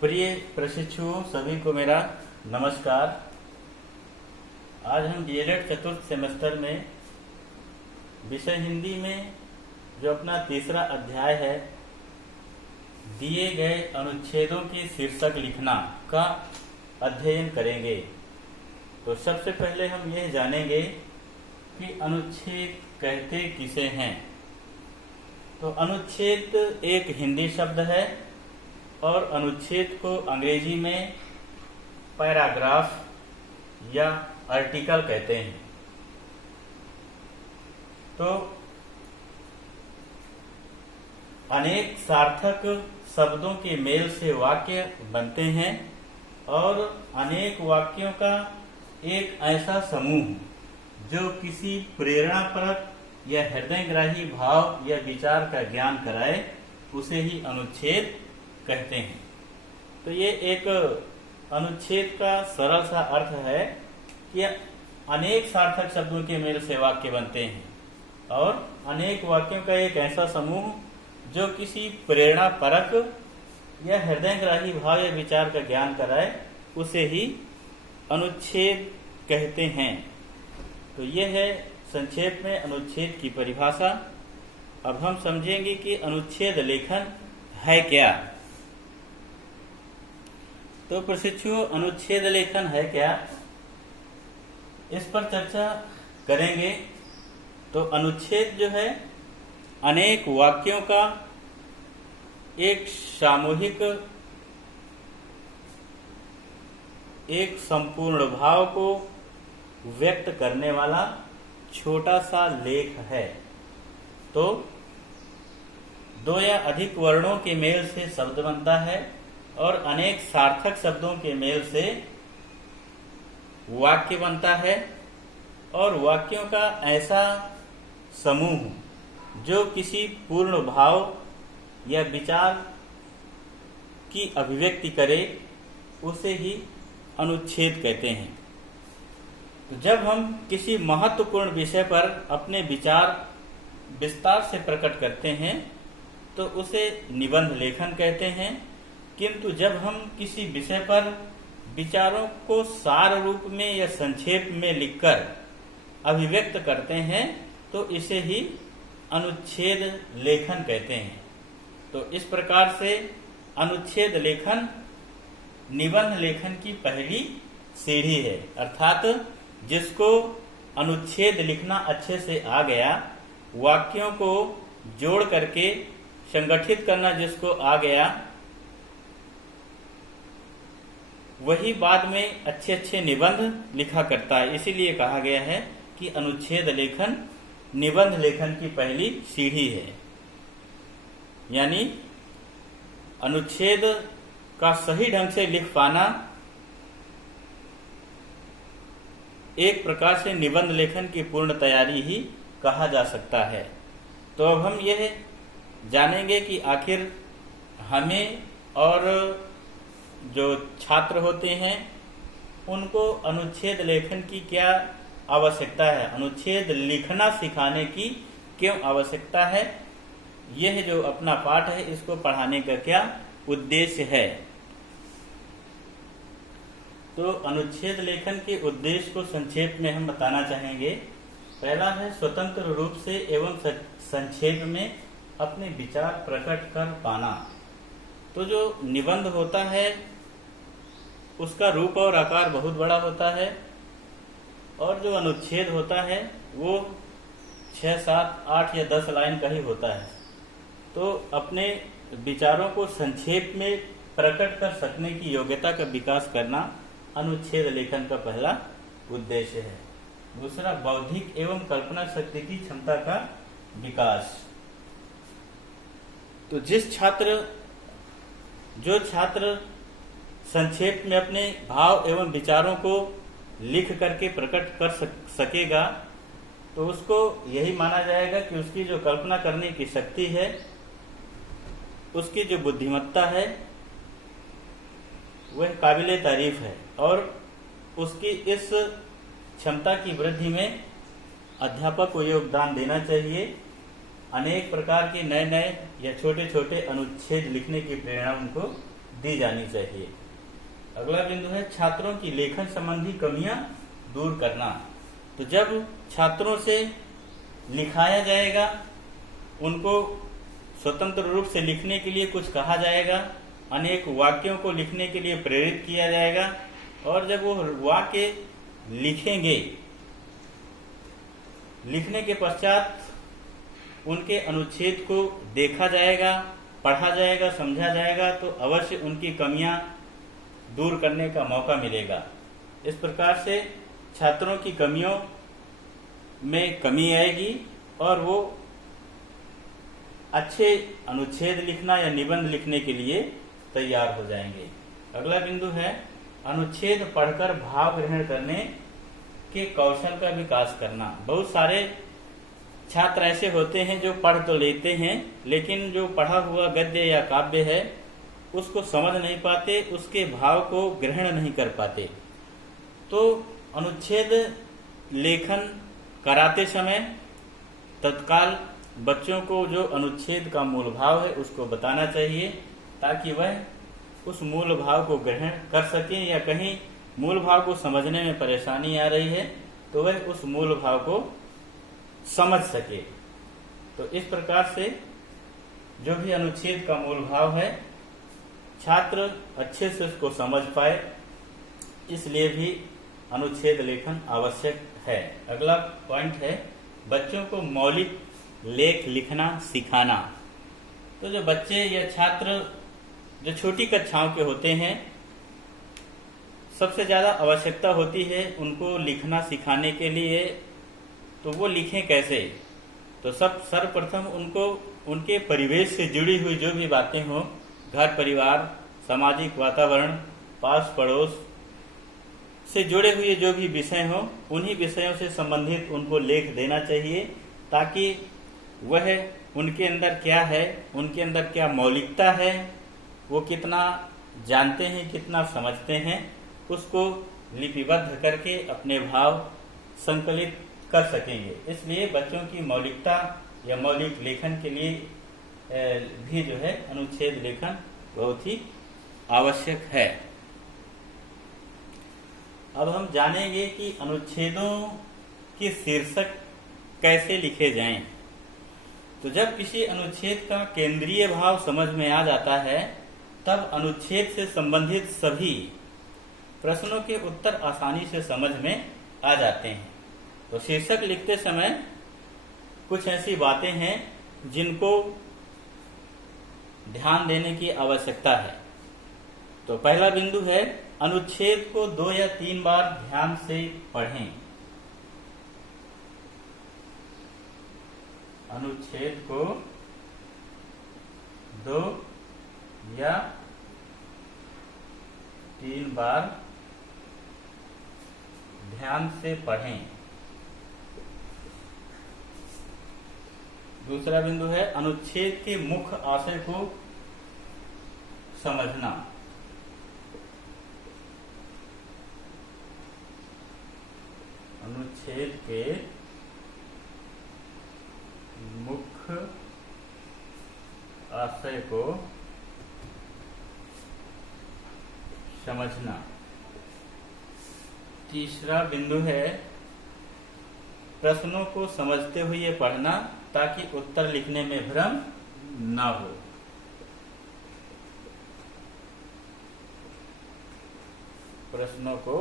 प्रिय प्रशिक्षुओं सभी को मेरा नमस्कार। आज हम डीएलएड चतुर्थ सेमेस्टर में विषय हिंदी में जो अपना तीसरा अध्याय है, दिए गए अनुच्छेदों के शीर्षक लिखना का अध्ययन करेंगे। तो सबसे पहले हम यह जानेंगे कि अनुच्छेद कहते किसे हैं। तो अनुच्छेद एक हिंदी शब्द है और अनुच्छेद को अंग्रेजी में पैराग्राफ या आर्टिकल कहते हैं। तो अनेक सार्थक शब्दों के मेल से वाक्य बनते हैं और अनेक वाक्यों का एक ऐसा समूह जो किसी प्रेरणापरक या हृदयग्राही भाव या विचार का ज्ञान कराए, उसे ही अनुच्छेद कहते हैं। तो ये एक अनुच्छेद का सरल सा अर्थ है कि अनेक सार्थक शब्दों के मेल से वाक्य बनते हैं और अनेक वाक्यों का एक ऐसा समूह जो किसी प्रेरणापरक या हृदयग्राही भाव या विचार का ज्ञान कराए, उसे ही अनुच्छेद कहते हैं। तो यह है संक्षेप में अनुच्छेद की परिभाषा। अब हम समझेंगे कि अनुच्छेद लेखन है क्या। तो प्रशिक्षुओं, अनुच्छेद लेखन है क्या, इस पर चर्चा करेंगे। तो अनुच्छेद जो है अनेक वाक्यों का एक सामूहिक, एक संपूर्ण भाव को व्यक्त करने वाला छोटा सा लेख है। तो दो या अधिक वर्णों के मेल से शब्द बनता है और अनेक सार्थक शब्दों के मेल से वाक्य बनता है और वाक्यों का ऐसा समूह जो किसी पूर्ण भाव या विचार की अभिव्यक्ति करे, उसे ही अनुच्छेद कहते हैं। तो जब हम किसी महत्वपूर्ण विषय पर अपने विचार विस्तार से प्रकट करते हैं तो उसे निबंध लेखन कहते हैं, किंतु जब हम किसी विषय पर विचारों को सार रूप में या संक्षेप में लिखकर अभिव्यक्त करते हैं तो इसे ही अनुच्छेद लेखन कहते हैं। तो इस प्रकार से अनुच्छेद लेखन निबंध लेखन की पहली सीढ़ी है, अर्थात जिसको अनुच्छेद लिखना अच्छे से आ गया, वाक्यों को जोड़ करके संगठित करना जिसको आ गया, वही बाद में अच्छे अच्छे निबंध लिखा करता है। इसीलिए कहा गया है कि अनुच्छेद लेखन निबंध लेखन की पहली सीढ़ी है। यानी अनुच्छेद का सही ढंग से लिख पाना एक प्रकार से निबंध लेखन की पूर्ण तैयारी ही कहा जा सकता है। तो अब हम यह जानेंगे कि आखिर हमें और जो छात्र होते हैं उनको अनुच्छेद लेखन की क्या आवश्यकता है, अनुच्छेद लिखना सिखाने की क्यों आवश्यकता है। यह जो अपना पाठ है, इसको पढ़ाने का क्या उद्देश्य है। तो अनुच्छेद लेखन के उद्देश्य को संक्षेप में हम बताना चाहेंगे। पहला है स्वतंत्र रूप से एवं संक्षेप में अपने विचार प्रकट कर पाना। तो जो निबंध होता है उसका रूप और आकार बहुत बड़ा होता है और जो अनुच्छेद होता है वो 6, 7, 8 या 10 लाइन का ही होता है। तो अपने विचारों को संक्षेप में प्रकट कर सकने की योग्यता का विकास करना अनुच्छेद लेखन का पहला उद्देश्य है। दूसरा, बौद्धिक एवं कल्पना शक्ति की क्षमता का विकास। तो जो छात्र संक्षेप में अपने भाव एवं विचारों को लिख करके प्रकट कर सकेगा, तो उसको यही माना जाएगा कि उसकी जो कल्पना करने की शक्ति है, उसकी जो बुद्धिमत्ता है, वह काबिले तारीफ है और उसकी इस क्षमता की वृद्धि में अध्यापक को योगदान देना चाहिए। अनेक प्रकार के नए नए या छोटे छोटे अनुच्छेद लिखने की प्रेरणा उनको दी जानी चाहिए। अगला बिंदु है छात्रों की लेखन संबंधी कमियां दूर करना। तो जब छात्रों से लिखाया जाएगा, उनको स्वतंत्र रूप से लिखने के लिए कुछ कहा जाएगा, अनेक वाक्यों को लिखने के लिए प्रेरित किया जाएगा, और जब वो वाक्य लिखेंगे, लिखने के पश्चात उनके अनुच्छेद को देखा जाएगा, पढ़ा जाएगा, समझा जाएगा, तो अवश्य उनकी कमियां दूर करने का मौका मिलेगा। इस प्रकार से छात्रों की कमियों में कमी आएगी और वो अच्छे अनुच्छेद लिखना या निबंध लिखने के लिए तैयार हो जाएंगे। अगला बिंदु है अनुच्छेद पढ़कर भाव ग्रहण करने के कौशल का विकास करना। बहुत सारे छात्र ऐसे होते हैं जो पढ़ तो लेते हैं, लेकिन जो पढ़ा हुआ गद्य या काव्य है उसको समझ नहीं पाते, उसके भाव को ग्रहण नहीं कर पाते। तो अनुच्छेद लेखन कराते समय तत्काल बच्चों को जो अनुच्छेद का मूल भाव है उसको बताना चाहिए, ताकि वह उस मूल भाव को ग्रहण कर सकें, या कहीं मूल भाव को समझने में परेशानी आ रही है तो वह उस मूल भाव को समझ सके। तो इस प्रकार से जो भी अनुच्छेद का मूल भाव है छात्र अच्छे से उसको समझ पाए, इसलिए भी अनुच्छेद लेखन आवश्यक है। अगला पॉइंट है बच्चों को मौलिक लेख लिखना सिखाना। तो जो बच्चे या छात्र जो छोटी कक्षाओं के होते हैं, सबसे ज्यादा आवश्यकता होती है उनको लिखना सिखाने के लिए। तो वो लिखें कैसे? तो सर्वप्रथम उनको उनके परिवेश से जुड़ी हुई जो भी बातें हों, घर परिवार, सामाजिक वातावरण, पास पड़ोस से जुड़े हुए जो भी विषय हों, उन्हीं विषयों से संबंधित उनको लेख देना चाहिए, ताकि वह उनके अंदर क्या है, उनके अंदर क्या मौलिकता है, वो कितना जानते हैं, कितना समझते हैं, उसको लिपिबद्ध करके अपने भाव संकलित कर सकेंगे। इसलिए बच्चों की मौलिकता या मौलिक लेखन के लिए भी जो है अनुच्छेद लेखन बहुत ही आवश्यक है। अब हम जानेंगे कि अनुच्छेदों के शीर्षक कैसे लिखे जाएं। तो जब किसी अनुच्छेद का केंद्रीय भाव समझ में आ जाता है, तब अनुच्छेद से संबंधित सभी प्रश्नों के उत्तर आसानी से समझ में आ जाते हैं। तो शीर्षक लिखते समय कुछ ऐसी बातें हैं जिनको ध्यान देने की आवश्यकता है। तो पहला बिंदु है अनुच्छेद को 2 या 3 बार ध्यान से पढ़ें। अनुच्छेद को 2 या 3 बार ध्यान से पढ़ें। दूसरा बिंदु है अनुच्छेद के मुख्य आशय को समझना। अनुच्छेद के मुख्य आशय को समझना। तीसरा बिंदु है प्रश्नों को समझते हुए पढ़ना, ताकि उत्तर लिखने में भ्रम न हो। प्रश्नों को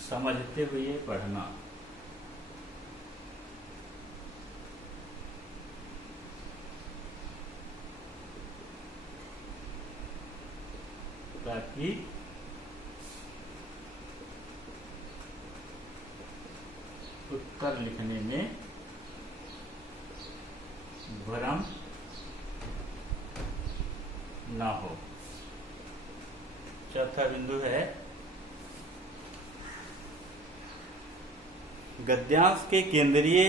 समझते हुए पढ़ना। ताकि उत्तर लिखने में भ्रम न हो। चौथा बिंदु है गद्यांश के केंद्रीय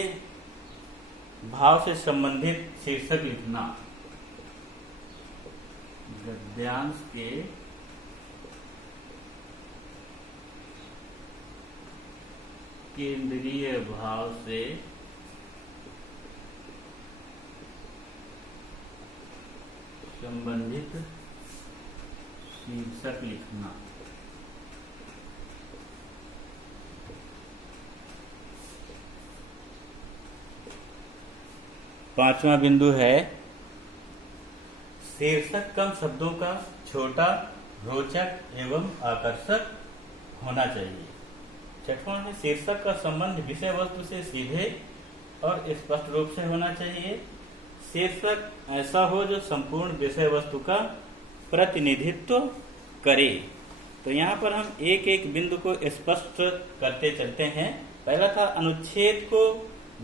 भाव से संबंधित शीर्षक लिखना। गद्यांश के केंद्रीय भाव से संबंधित शीर्षक लिखना। पांचवा बिंदु है शीर्षक कम शब्दों का छोटा, रोचक एवं आकर्षक होना चाहिए। छठवां है शीर्षक का संबंध विषय वस्तु से सीधे और स्पष्ट रूप से होना चाहिए। शीर्षक ऐसा हो जो संपूर्ण विषय वस्तु का प्रतिनिधित्व करे। तो यहाँ पर हम एक एक बिंदु को स्पष्ट करते चलते हैं। पहला था अनुच्छेद को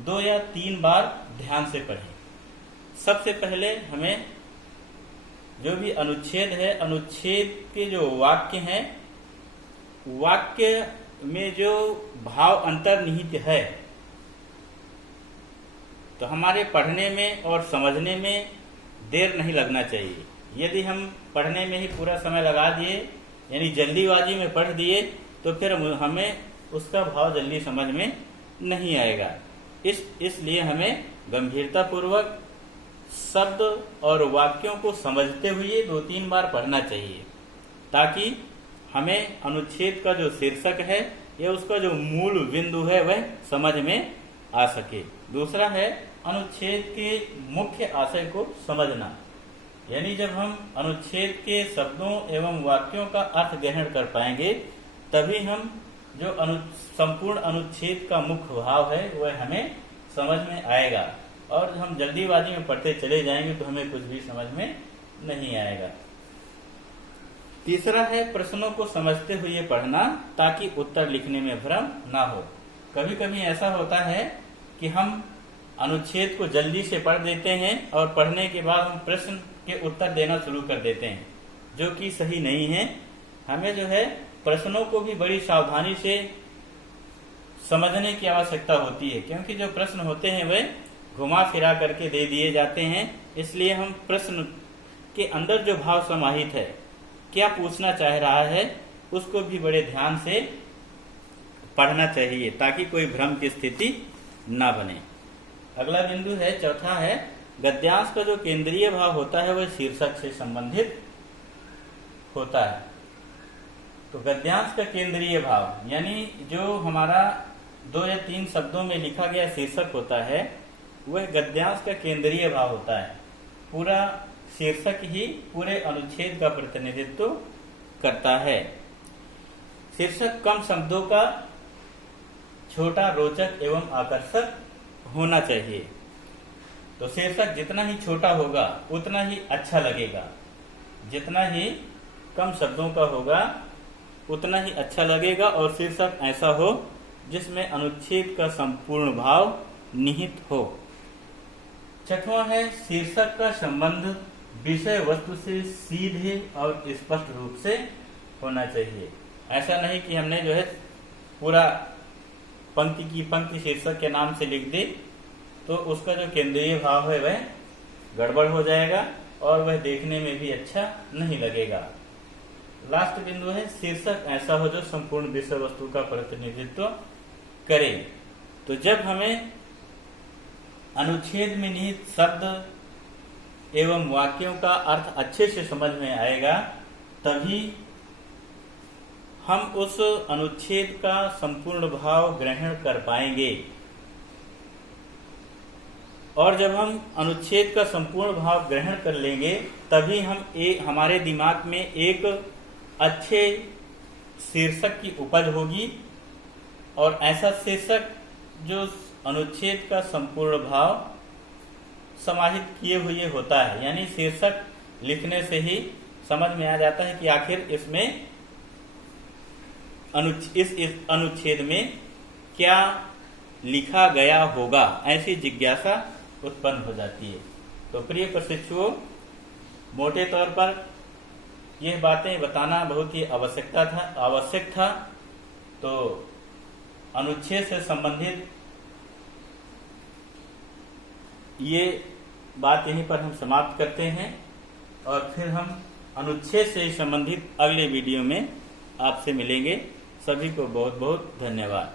2 या 3 बार ध्यान से पढ़ें। सबसे पहले हमें जो भी अनुच्छेद है, अनुच्छेद के जो वाक्य हैं, वाक्य में जो भाव अंतर्निहित है, तो हमारे पढ़ने में और समझने में देर नहीं लगना चाहिए। यदि हम पढ़ने में ही पूरा समय लगा दिए, यानी जल्दीबाजी में पढ़ दिए, तो फिर हमें उसका भाव जल्दी समझ में नहीं आएगा। इसलिए हमें गंभीरता पूर्वक शब्द और वाक्यों को समझते हुए 2-3 बार पढ़ना चाहिए, ताकि हमें अनुच्छेद का जो शीर्षक है या उसका जो मूल बिंदु है वह समझ में आ सके। दूसरा है अनुच्छेद के मुख्य आशय को समझना, यानी जब हम अनुच्छेद के शब्दों एवं वाक्यों का अर्थ ग्रहण कर पाएंगे, तभी हम जो संपूर्ण अनुच्छेद का मुख्य भाव है वह हमें समझ में आएगा। और हम जल्दीबाजी में पढ़ते चले जाएंगे तो हमें कुछ भी समझ में नहीं आएगा। तीसरा है प्रश्नों को समझते हुए पढ़ना, ताकि उत्तर लिखने में भ्रम ना हो। कभी कभी ऐसा होता है कि हम अनुच्छेद को जल्दी से पढ़ देते हैं और पढ़ने के बाद हम प्रश्न के उत्तर देना शुरू कर देते हैं, जो कि सही नहीं है। हमें जो है प्रश्नों को भी बड़ी सावधानी से समझने की आवश्यकता होती है, क्योंकि जो प्रश्न होते हैं वे घुमा फिरा करके दे दिए जाते हैं। इसलिए हम प्रश्न के अंदर जो भाव समाहित है, क्या पूछना चाह रहा है, उसको भी बड़े ध्यान से पढ़ना चाहिए, ताकि कोई भ्रम की स्थिति ना बने। अगला बिंदु है, चौथा है गद्यांश का जो केंद्रीय भाव होता है वह शीर्षक से संबंधित होता है। तो गद्यांश का केंद्रीय भाव यानी जो हमारा 2 या 3 शब्दों में लिखा गया शीर्षक होता है, वह गद्यांश का केंद्रीय भाव होता है। पूरा शीर्षक ही पूरे अनुच्छेद का प्रतिनिधित्व करता है। शीर्षक कम शब्दों का छोटा, रोचक एवं आकर्षक होना चाहिए। तो शीर्षक जितना ही छोटा होगा उतना ही अच्छा लगेगा, जितना ही कम शब्दों का होगा उतना ही अच्छा लगेगा। और शीर्षक ऐसा हो जिसमें अनुच्छेद का संपूर्ण भाव निहित हो। छठवां है शीर्षक का संबंध विषय वस्तु से सीधे और स्पष्ट रूप से होना चाहिए। ऐसा नहीं कि हमने जो है पूरा पंक्ति की पंक्ति शीर्षक के नाम से लिख दी, तो उसका जो केंद्रीय भाव है वह गड़बड़ हो जाएगा और वह देखने में भी अच्छा नहीं लगेगा। लास्ट बिंदु है शीर्षक ऐसा हो जो संपूर्ण विषय वस्तु का प्रतिनिधित्व करे। तो जब हमें अनुच्छेद में निहित शब्द एवं वाक्यों का अर्थ अच्छे से समझ में आएगा, तभी हम उस अनुच्छेद का संपूर्ण भाव ग्रहण कर पाएंगे। और जब हम अनुच्छेद का संपूर्ण भाव ग्रहण कर लेंगे, तभी हम हमारे दिमाग में एक अच्छे शीर्षक की उपज होगी। और ऐसा शीर्षक जो अनुच्छेद का संपूर्ण भाव समाहित किए हुए होता है, यानी शीर्षक लिखने से ही समझ में आ जाता है कि आखिर इसमें इस अनुच्छेद में क्या लिखा गया होगा, ऐसी जिज्ञासा उत्पन्न हो जाती है। तो प्रिय प्रशिक्षुओं, मोटे तौर पर यह बातें बताना बहुत ही आवश्यक था। तो अनुच्छेद से संबंधित ये बात यहीं पर हम समाप्त करते हैं और फिर हम अनुच्छेद से संबंधित अगले वीडियो में आपसे मिलेंगे। सभी को बहुत बहुत धन्यवाद।